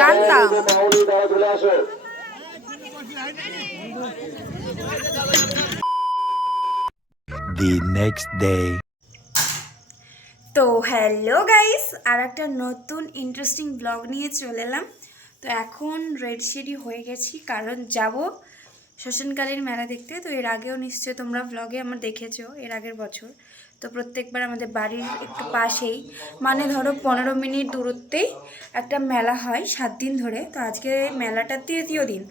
জানতাম। The next day. তো hello guys, আর একটা নতুন ইন্টারেস্টিং ব্লগ নিয়ে চলে এলাম। তো এখন রেডি হয়ে গেছি, কারণ যাব শ্মশানকালীর মেলা দেখতে। তো এর আগেও নিশ্চয়ই তোমরা ব্লগে আমার দেখেছো, এর আগের বছর। তো প্রত্যেকবার আমাদের বাড়ির একটু পাশেই, মানে ধরো 15 মিনিট দূরত্বেই একটা মেলা হয় 7 দিন ধরে। তো আজকে মেলাটার তৃতীয় দিন।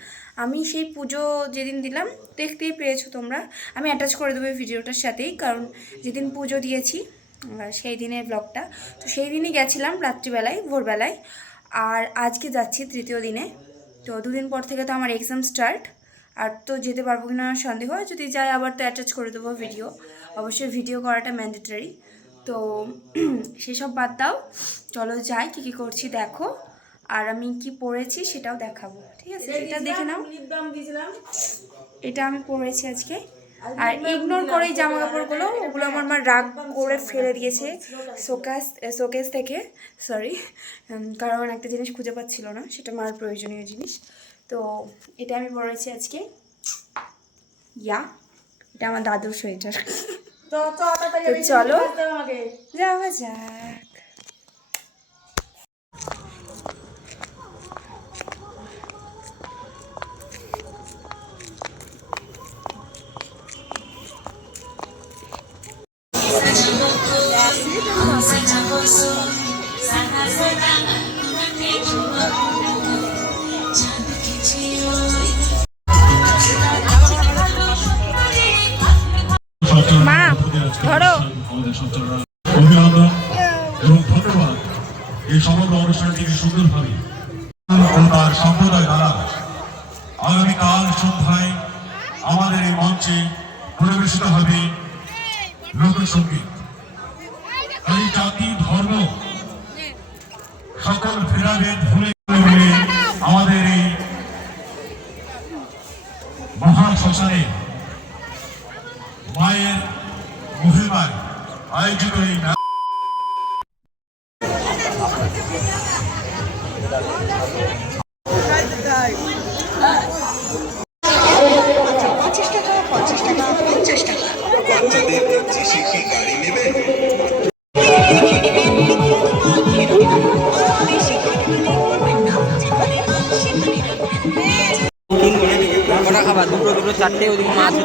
আমি সেই পুজো যেদিন দিলাম দেখতেই পেয়েছো তোমরা, আমি অ্যাটাচ করে দেবো ভিডিওটার সাথেই, কারণ যেদিন পুজো দিয়েছি সেই দিনের ব্লগটা। তো সেই দিনই গেছিলাম রাত্রিবেলায়, ভোরবেলায়। আর আজকে যাচ্ছি তৃতীয় দিনে। তো দুদিন পর থেকে তো আমার এক্সাম স্টার্ট, আর তো যেতে পারবো কিনা সন্দেহ। যদি যাই আবার তো অ্যাটাচ করে দেবো ভিডিও, অবশ্যই ভিডিও করাটা ম্যান্ডেটরি। তো সেসব বাদ দাও, চলো যাই, কী কী করছি দেখো, আর আমি কি পরেছি সেটাও দেখাবো, ঠিক আছে? এটা দেখে নাও, এটা আমি পরেছি আজকে। আর ইগনোর করে এই জামা কাপড়গুলো, ওগুলো আমার মা রাগ করে ফেলে দিয়েছে শোকেস থেকে, সরি, কারণ একটা জিনিস খুঁজে পাচ্ছিল না, সেটা মার প্রয়োজনীয় জিনিস। তো এটা আমি পরেছি আজকে, এটা আমার দাদুর সোয়েটার। তো চলো যাওয়া যাক। মা ধরো, অভিনন্দন এবং ধন্যবাদ এই সমগ্র অনুষ্ঠানটিকে সুন্দরভাবে তার সম্প্রদায় দ্বারা আগামীকাল সন্ধ্যায় আমাদের এই মঞ্চে পরিবেশিত হবে লোকসঙ্গীত। এই জাতি ধর্ম সকল ভেদাভেদ ভুলে আমাদের এই মহান শ্মশানে মায়ের মহিমায় আয়োজিত এই খাবার দুটো চারটে ওদিকে মাছ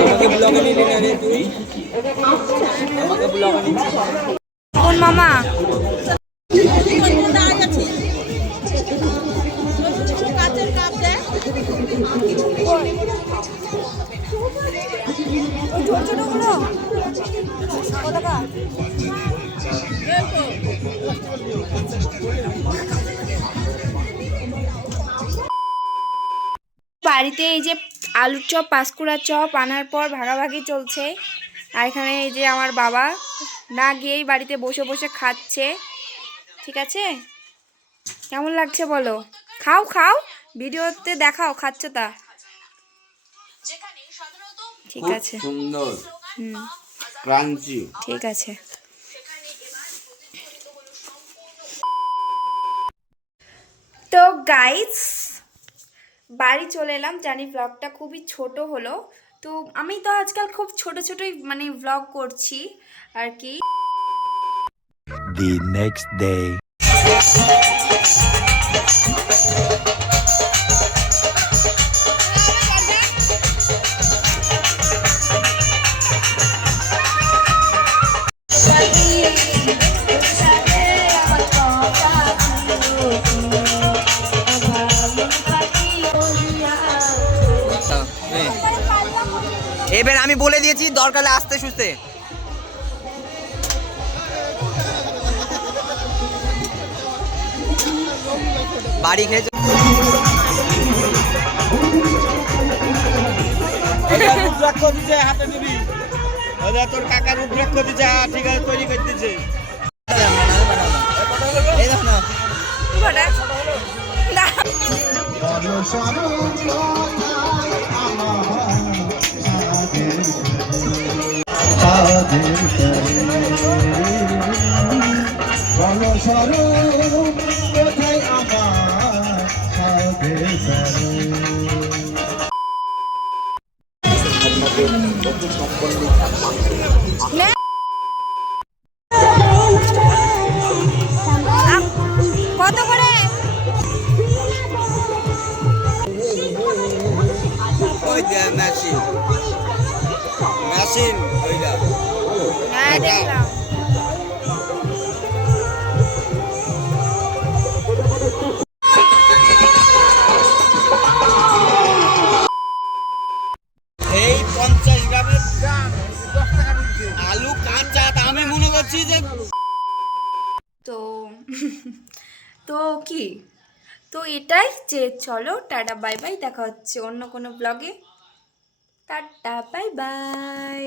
আমাকে ব্লগে নিলি না রে, তুই আমাকে ব্লগে নিচ্ছিস কোন মামা? বাড়িতে এই যে আলুর চপ, পাঁশকুড়ার চপ আনার পর ভাগাভাগি চলছে। আর এখানে এই যে আমার বাবা না গিয়েই বাড়িতে বসে বসে খাচ্ছে, ঠিক আছে? কেমন লাগছে বলো? খাও খাও, ভিডিওতে দেখাও খাচ্ছ তা, ঠিক আছে? সুন্দর ক্রাঞ্চি, ঠিক আছে। তো গাইস, বাড়ি চলে এলাম। জানি ব্লগটা খুবই ছোট হলো, তো আমি তো আজকাল খুব ছোটোই মানে ব্লগ করছি আর কি। The next day. এবার আমি বলে দিয়েছি দরকারে আসতে সুস্থে। বাড়ি খেয়েছে রুদ্রাক্ষ দিছে, হাতে নিবি তোর কাকা রুদ্রাক্ষ দিছে, ঠিক আছে তৈরি করে দিচ্ছে। এই দেখো না কোথায় আমার কত করে? ওই যে মেশিন মেশিন ওইটা হ্যাঁ দেখলাম। এই 50 গ্রামের আলু কাঁচা তা আমি মনে করছি যে তো তো কি, তো এটাই যে চলো টাটা বাই বাই, দেখা হচ্ছে অন্য কোনো ব্লগে। Tata bye bye.